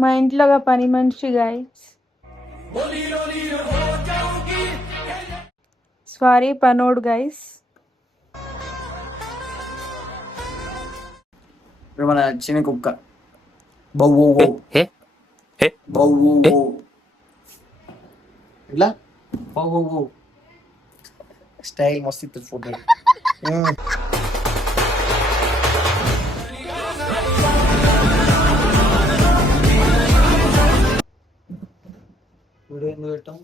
మా ఇంట్లో ఒక పని మనిషి గైస్. సారీ పనోడు గైస్. మన చిన్న కుక్క బౌ బౌ ఇట్లా బౌ స్టైల్ మస్తు ఇస్తుంది ఫోటో. వీడియో ఎందుకు పెట్టాం?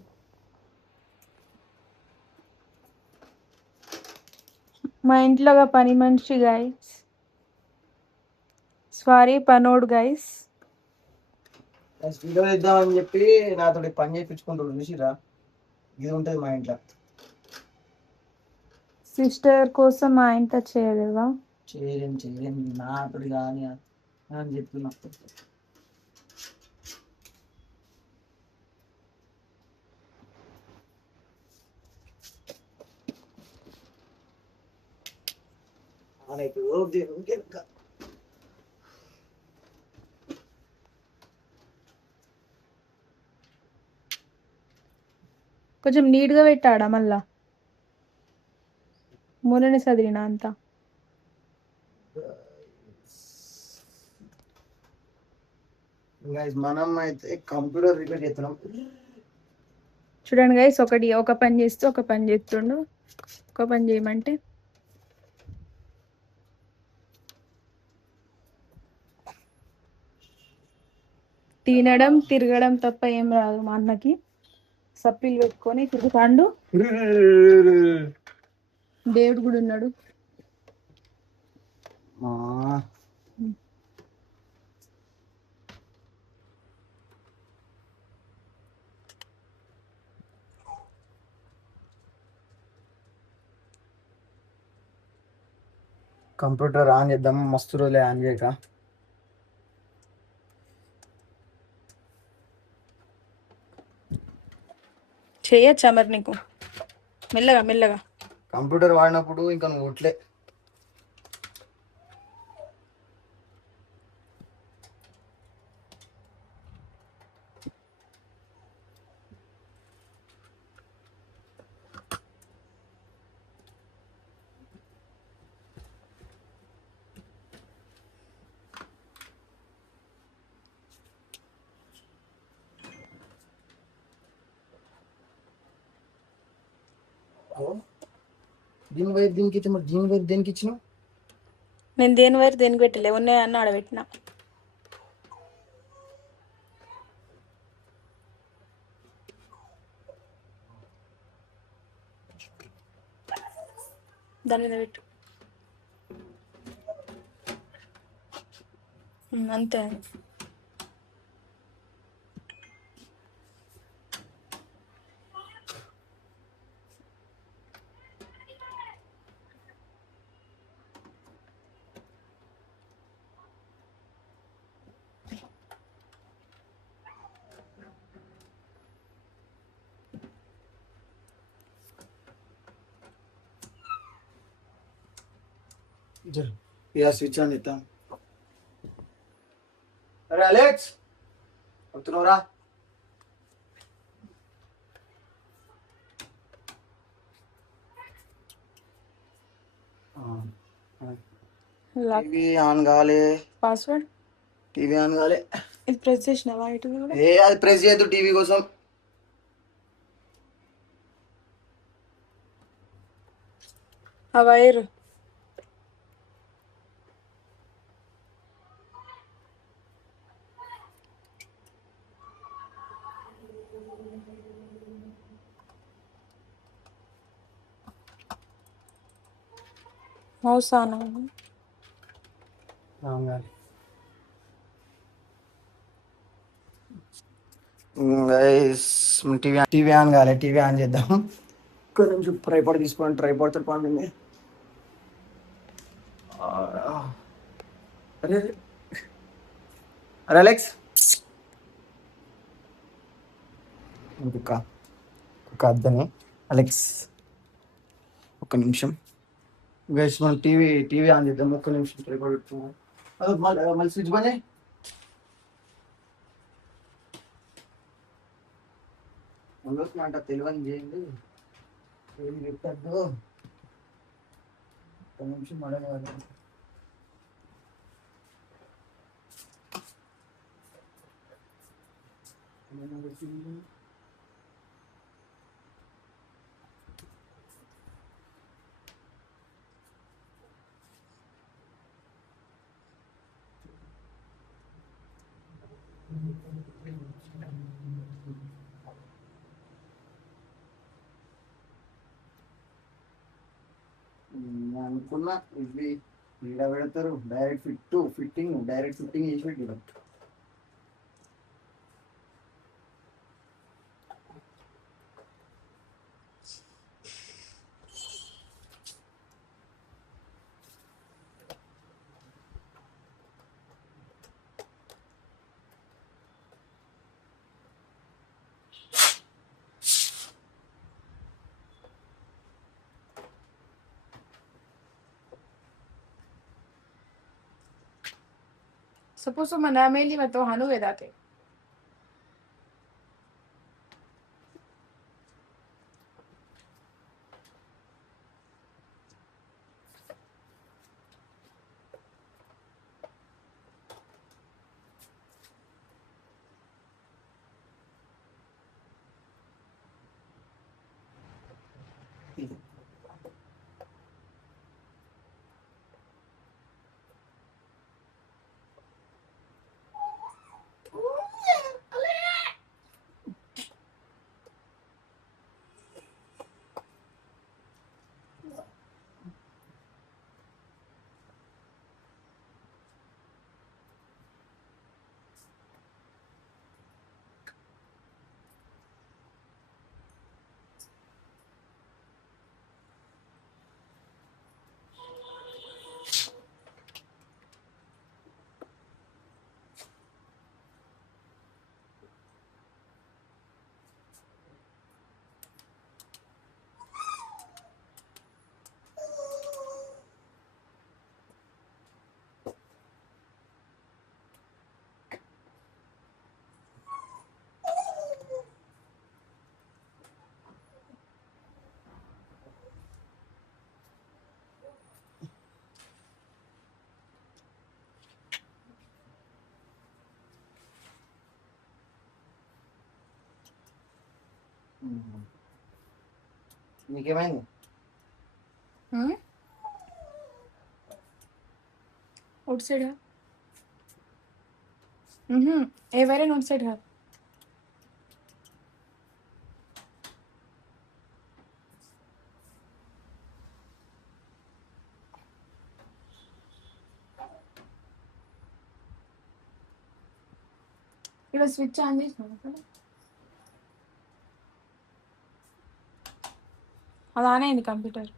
మా ఇంట్లో ఒక పని మనిషి గైస్. సారీ పనోడు గైస్. వీడియో ఇద్దామని చెప్పి నాతో పని చేయించుకుంటాడు చూసిరా. ఇది ఉంటుంది మా ఇంట్లో. సిస్టర్ కోసం మా ఇంట్లో చేయలేవా? చేయలేం నాతో కానీ అని చెప్తున్నా. కొంచెం నీట్గా పెట్టాడా మళ్ళా మూలనే చదివినా అంతా. మనం అయితే కంప్యూటర్ రిపేర్ చేస్తున్నాం. చూడండి గైస్, ఒక పని చేస్తూ ఒక పని చేస్తుండు. ఒక పని చేయమంటే తినడం తిరగడం తప్ప ఏం రాదు మా అన్నకి. సప్పిలు పెట్టుకొని తిరుగుతాండు. దేవుడు కూడా ఉన్నాడు. కంప్యూటర్ ఆన్ చేద్దాం. మస్తు రోజులే ఆన్ చేయక. చేయొచ్చా మరి నీకు? మెల్లగా మెల్లగా. కంప్యూటర్ వాడినప్పుడు ఇంకా నువ్వు ఉట్లే. దీనికి ఇచ్చిన దీని వైపు దేనికి ఇచ్చినావు? నేను దేని వైపు దేనికి పెట్టలే, ఉన్నాయన్న ఆడబెట్టిన. దాని మీద పెట్టు అంతే. ఇక స్విచ్ ఆన్ చేద్దాం. అరే అలెక్స్ వస్తున్నావురా? టీవీ ఆన్ కాలే. పాస్వర్డ్ టీవీ ఆన్ కాలే. ఇది ప్రెస్ చేసినావా? ఇటు అది ప్రెస్ చేయద్దు టీవీ కోసం. ఆ wire mouse on TV on కాలే. టీవీ ఆన్ చేద్దాం. కొంచెం ట్రైపాడ్ తీసుకోండి. ట్రైపాడ్ తో పంపింది. అరే అరే అలెక్స్ కుక్క అద్దని. అలెక్స్ ఒక్క నిమిషం గైస్, మనం టీవీ ఆన్ చేద్దాం. ఒక్క నిమిషం ట్రైపాడ్ పెట్టుకున్నాం. మళ్ళీ స్విచ్ బంద్. మాట తెలియని చేయండి, ఏమి చెప్పద్దు. ఒక నిమిషం అడగాలి. అనుకున్నా ఇవి ఈడ పెడతారు, డైరెక్ట్ ఫిట్టింగ్ చేసి పెట్టారు. Suppose so मना में ली मैं तो हानु वेदाते నీకేమైంది? outside है ए वेरे outside है इधर स्विच ऑन చేసినా అది ఆన్ అయింది కంప్యూటర్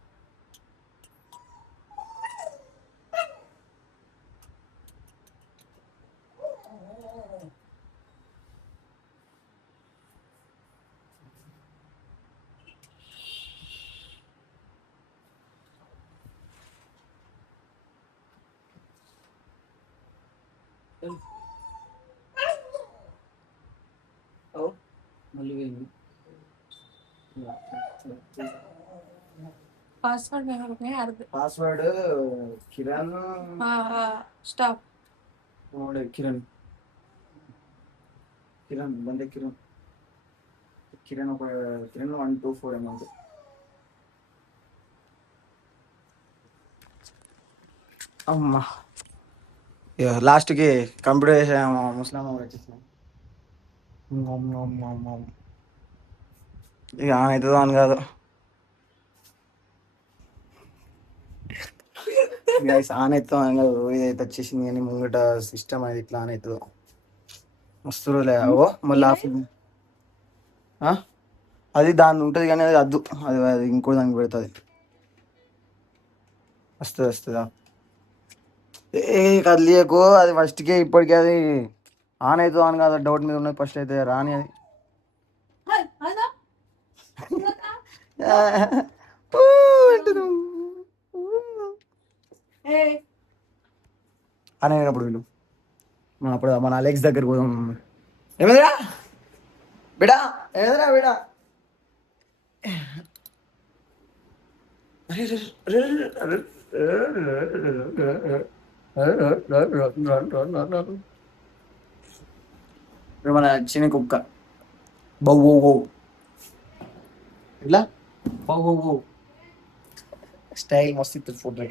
మళ్ళీ వెళ్ళి पासवर्ड में रुकने यार పాస్వర్డ్ కిరణ్ हाँ स्टॉप కిరణ్ కిరణ్ బందే కిరణ్ కిరణ్ ఒక కిరణ్ 124 అమౌంట్. అమ్మా లాస్ట్కి కంప్యూటర్ చేసాము, ముస్లాం వచ్చేసాం. ఇక అవుతుందో అని కాదు. ఆన్ అవుతుందో అని కాదు, ఇదైతే వచ్చేసింది కానీ ముంగట సిస్టమ్ అనేది ఇట్లా ఆన్ అవుతుందో వస్తుందో ఓ మళ్ళీ ఆఫ్. అది దాని ఉంటుంది కానీ అది వద్దు, అది ఇంకో దానికి పెడుతుంది. వస్తుందా ఏ కదిలియకు, అది ఫస్ట్కే ఇప్పటికే అది ఆన్ అవుతుందో అని కాదు డౌట్ మీద ఉన్నది. ఫస్ట్ అయితే రాని అది అనేటప్పుడు వీళ్ళు అప్పుడు మన అలెక్స్ దగ్గర పోదాం. ఏమేదిరా బిడా, ఏమేదిరా బిడా, మన చిన్న కుక్క బౌ బౌ బౌ ఇట్లా బౌ బౌ బౌ స్టైల్ మస్తు ఇస్తుంది ఫోటో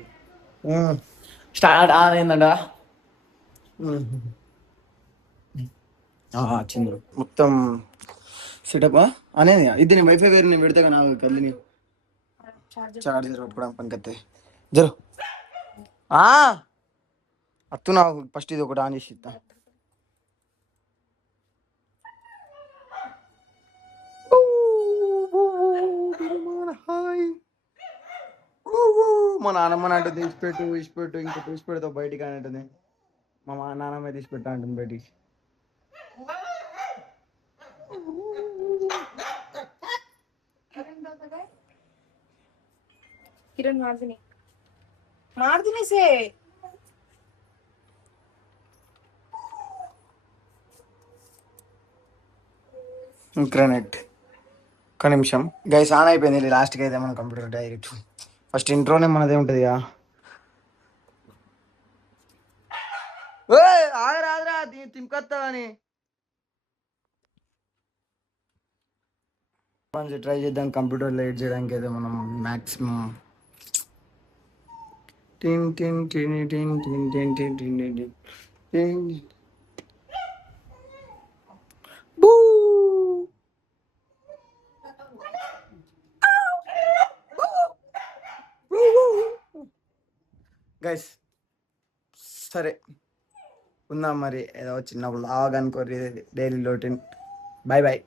స్టార్ట్ ఏందంట చింద్రు మొత్తం సెటప్ అనేది ఇది నేను వైఫై వేరే నేను పెడతా నా కళ్ళని చార్జర్ పట్టుకోవడం పనికత్తే జరు అత్తు నాకు ఫస్ట్ ఇది ఒకటి ఆన్ చేసి ఇస్తా మా నాన్నమ్మ అంటే తీసిపెట్టు ఇసిపెట్టు ఇంకా తీసిపెడతావు బయటికి అని అంటుంది మా నాన్నమ్మ తీసిపెట్టా అంటుంది బయటికి కిరణ్ మార్దిని సే ఇంటర్నెట్ ఒక నిమిషం గైస్ ఆన్ అయిపోయింది లాస్ట్కి అయితే మన కంప్యూటర్ డైరెక్ట్ ఫస్ట్ ఇంట్రోనే మనదే ఉంటుంది ఆగరాదురా తింకొస్తావని ట్రై చేద్దాం కంప్యూటర్లో ఎడిట్ చేయడానికి అయితే మనం మ్యాక్సిమం టిన్ టిన్ టిన్ టిన్ టిన్ టిన్ టిన్ టిన్ టిన్ టిన్ బూ గైస్ సరే ఉందాం మరి ఏదో చిన్న వ్లాగ్ అనుకోరి డైలీ రొటీన్ బాయ్ బాయ్